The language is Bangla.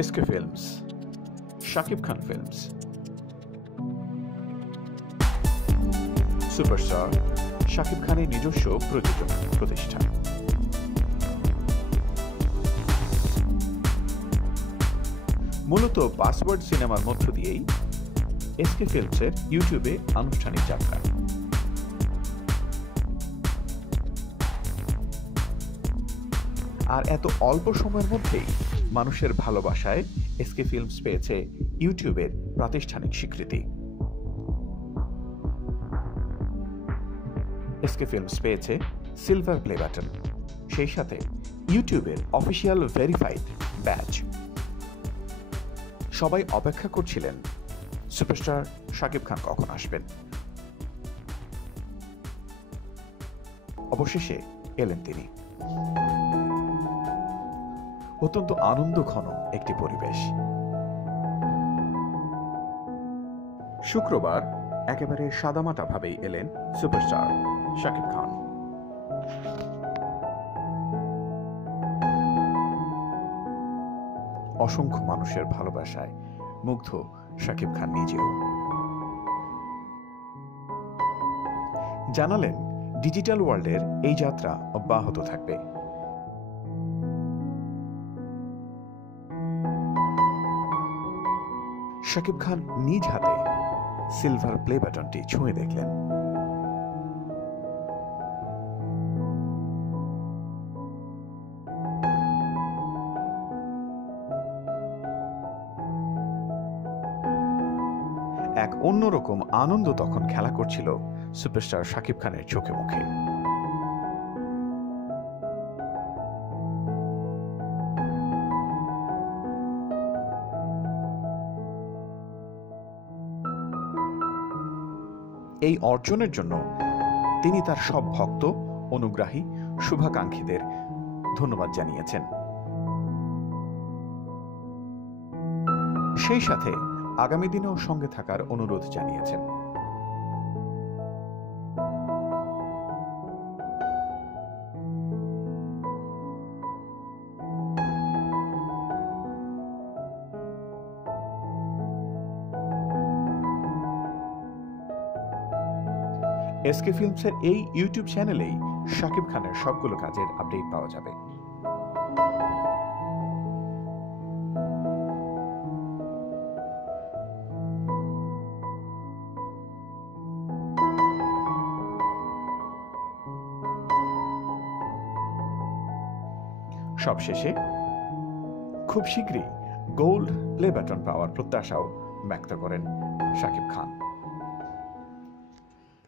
SK films, Shakib Khan films, superstar Shakib খানের নিজস্ব প্রযোজক প্রতিষ্ঠান। মূলত পাসওয়ার্ড সিনেমার মধ্য দিয়েই SK ফিল্মসের ইউটিউবে আনুষ্ঠানিক যাত্রা। আর এত অল্প সময়ের মধ্যেই মানুষের ভালোবাসায় SK ফিল্মস পেয়েছে ইউটিউবের প্রাতিষ্ঠানিক স্বীকৃতি। SK ফিল্মস পেয়েছে সিলভার প্লে বাটন, সেই সাথে ইউটিউবের অফিসিয়াল ভেরিফাইড ব্যাচ। সবাই অপেক্ষা করছিলেন সুপারস্টার শাকিব খান কখন আসবেন। অবশেষে এলেন তিনি। অত্যন্ত আনন্দঘন একটি পরিবেশ। শুক্রবার একেবারে সাদামাটা ভাবেই এলেন সুপারস্টার শাকিব খান। অসংখ্য মানুষের ভালোবাসায় মুগ্ধ শাকিব খান নিজেও। জানালেন ডিজিটাল ওয়ার্ল্ডের এই যাত্রা অব্যাহত থাকবে। শাকিব খান নিজ হাতে সিলভার প্লে বাটনটি ছুঁয়ে দেখলেন। এক অন্যরকম আনন্দ তখন খেলা করছিল সুপারস্টার শাকিব খানের চোখে মুখে। এই অর্জনের জন্য তিনি তার সব ভক্ত, অনুগ্রাহী, শুভাকাঙ্ক্ষীদের ধন্যবাদ জানিয়েছেন। সেই সাথে আগামী দিনেও সঙ্গে থাকার অনুরোধ জানিয়েছেন। SK ফিল্মসের এই ইউটিউব চ্যানেলেই শাকিব খানের সবগুলো কাজের আপডেট পাওয়া যাবে। সবশেষে খুব শীঘ্রই গোল্ড প্লে বাটন পাওয়ার প্রত্যাশাও ব্যক্ত করেন শাকিব খান।